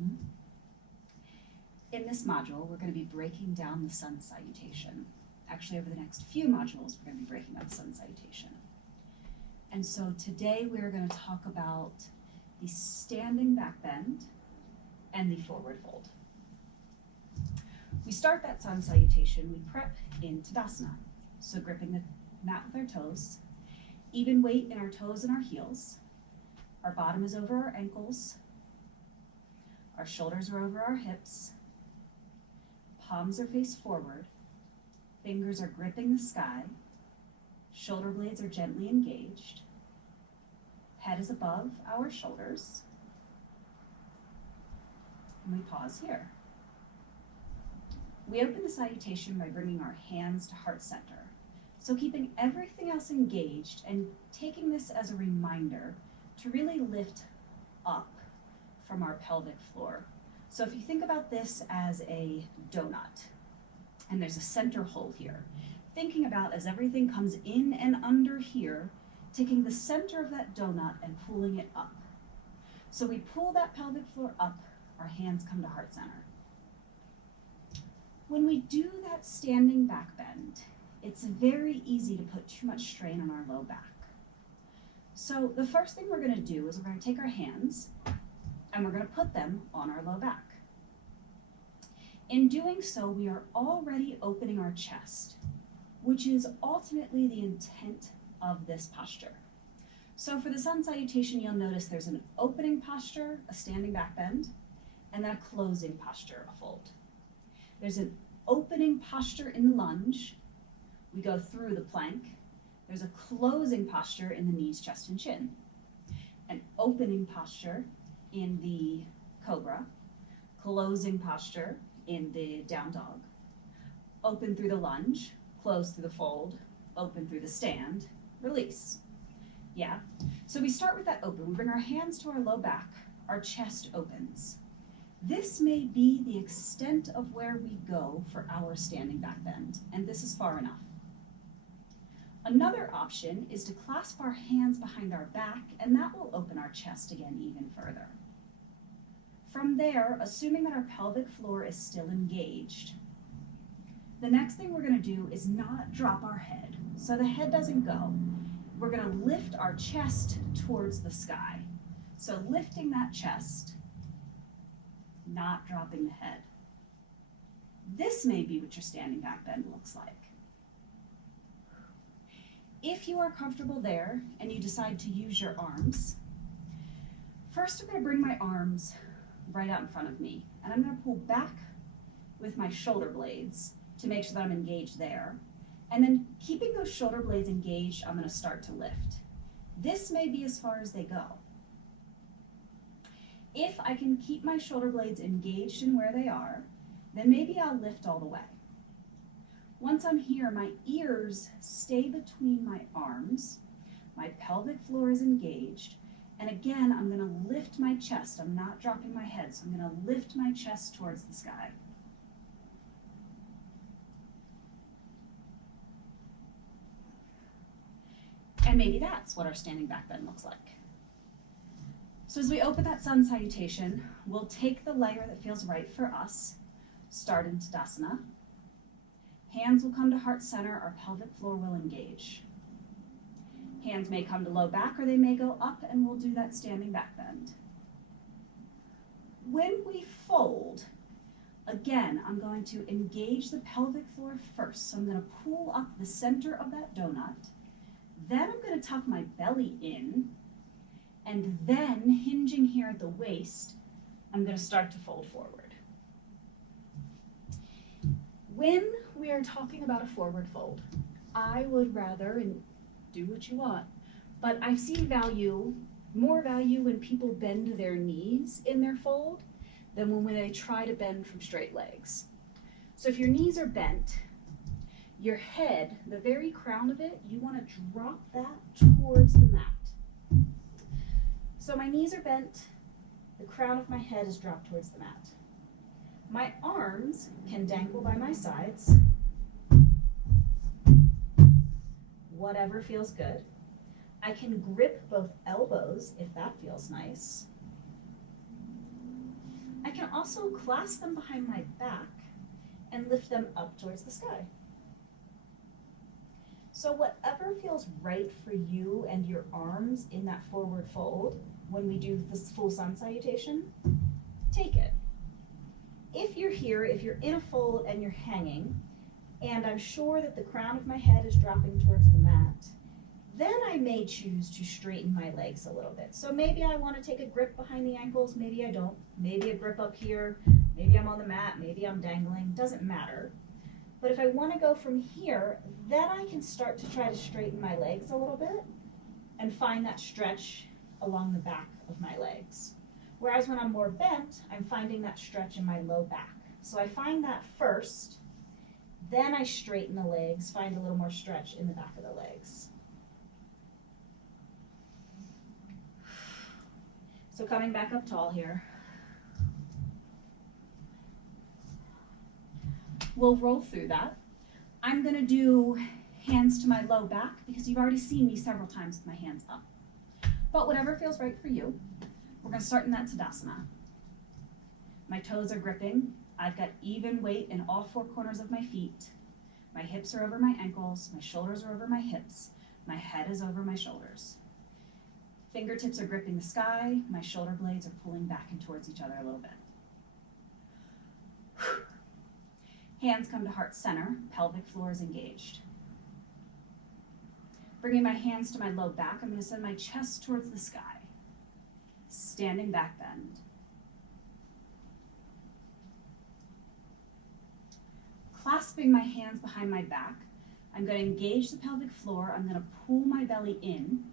home. In this module, we're going to be breaking down the sun salutation. Actually, over the next few modules, we're going to be breaking down the sun salutation. And so today we're going to talk about the standing back bend and the forward fold. We start that sun salutation, we prep in Tadasana. So gripping the mat with our toes, even weight in our toes and our heels. Our bottom is over our ankles. Our shoulders are over our hips. Palms are faced forward. Fingers are gripping the sky. Shoulder blades are gently engaged. Head is above our shoulders. And we pause here. We open the salutation by bringing our hands to heart center. So keeping everything else engaged and taking this as a reminder to really lift up from our pelvic floor. So if you think about this as a donut, and there's a center hole here, thinking about as everything comes in and under here, taking the center of that donut and pulling it up. So we pull that pelvic floor up, our hands come to heart center. When we do that standing back bend, it's very easy to put too much strain on our low back. So the first thing we're going to do is we're going to take our hands and we're going to put them on our low back. In doing so, we are already opening our chest, which is ultimately the intent of this posture. So for the sun salutation, you'll notice there's an opening posture, a standing back bend, and then a closing posture, a fold. There's an opening posture in the lunge. We go through the plank. There's a closing posture in the knees, chest, and chin. An opening posture in the cobra. Closing posture in the down dog. Open through the lunge, close through the fold, open through the stand, release. Yeah? So we start with that open. We bring our hands to our low back, our chest opens. This may be the extent of where we go for our standing back bend, and this is far enough. Another option is to clasp our hands behind our back, and that will open our chest again even further. From there, assuming that our pelvic floor is still engaged, the next thing we're going to do is not drop our head. So the head doesn't go. We're going to lift our chest towards the sky. So lifting that chest, not dropping the head. This may be what your standing back bend looks like. If you are comfortable there and you decide to use your arms, first I'm going to bring my arms right out in front of me, and I'm going to pull back with my shoulder blades to make sure that I'm engaged there. And then keeping those shoulder blades engaged, I'm going to start to lift. This may be as far as they go. If I can keep my shoulder blades engaged in where they are, then maybe I'll lift all the way. Once I'm here, my ears stay between my arms, my pelvic floor is engaged, and again, I'm going to lift my chest. I'm not dropping my head, so I'm going to lift my chest towards the sky. And maybe that's what our standing back bend looks like. So as we open that sun salutation, we'll take the layer that feels right for us, start in Tadasana. Hands will come to heart center, our pelvic floor will engage. Hands may come to low back or they may go up, and we'll do that standing back bend. When we fold, again, I'm going to engage the pelvic floor first. So I'm going to pull up the center of that donut. Then I'm going to tuck my belly in, and then hinging here at the waist, I'm going to start to fold forward. When we are talking about a forward fold, I would rather, and do what you want, but I've seen more value when people bend their knees in their fold than when they try to bend from straight legs. So if your knees are bent, your head, the very crown of it, you want to drop that towards the mat. So my knees are bent, the crown of my head is dropped towards the mat. My arms can dangle by my sides, whatever feels good. I can grip both elbows if that feels nice. I can can also clasp them behind my back and lift them up towards the sky. So whatever feels right for you and your arms in that forward fold when we do this full sun salutation, take it. If you're here, if you're in a fold and you're hanging, and I'm sure that the crown of my head is dropping towards the mat, then I may choose to straighten my legs a little bit. So maybe I want to take a grip behind the ankles, maybe I don't. Maybe a grip up here, maybe I'm on the mat, maybe I'm dangling, doesn't matter. But if I want to go from here, then I can start to try to straighten my legs a little bit and find that stretch along the back of my legs. Whereas when I'm more bent, I'm finding that stretch in my low back. So I find that first, then I straighten the legs, find a little more stretch in the back of the legs. So coming back up tall here. We'll roll through that. I'm gonna do hands to my low back because you've already seen me several times with my hands up. But whatever feels right for you, we're gonna start in that Tadasana. My toes are gripping. I've got even weight in all four corners of my feet. My hips are over my ankles, my shoulders are over my hips, my head is over my shoulders. Fingertips are gripping the sky, my shoulder blades are pulling back and towards each other a little bit. Hands come to heart center, pelvic floor is engaged. Bringing my hands to my low back, I'm going to send my chest towards the sky. Standing back bend. Clasping my hands behind my back, I'm going to engage the pelvic floor. I'm going to pull my belly in.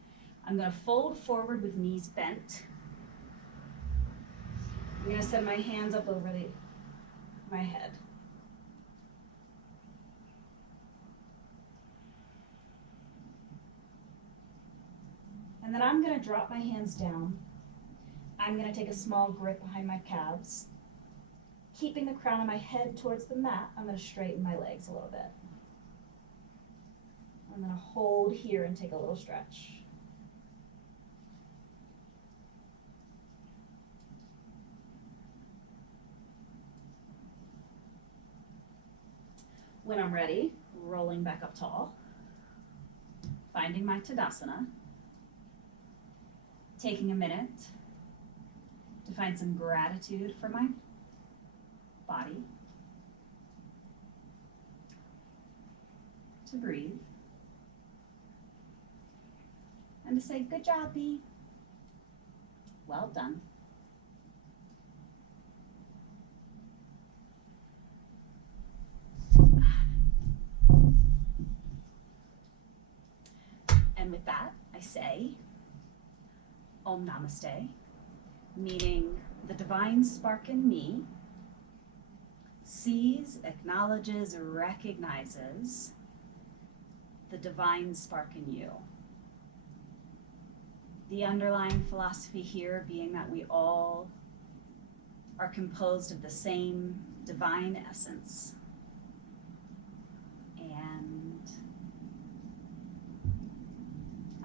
I'm going to fold forward with knees bent. I'm going to send my hands up over my head. And then I'm going to drop my hands down. I'm going to take a small grip behind my calves. Keeping the crown of my head towards the mat, I'm going to straighten my legs a little bit. I'm going to hold here and take a little stretch. When I'm ready, rolling back up tall, finding my Tadasana, taking a minute to find some gratitude for my body, to breathe, and to say, good job, B. Well done. And with that, I say, Om Namaste, meaning the divine spark in me sees, acknowledges, recognizes the divine spark in you. The underlying philosophy here being that we all are composed of the same divine essence. And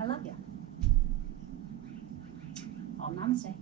I love you. Om Namaste.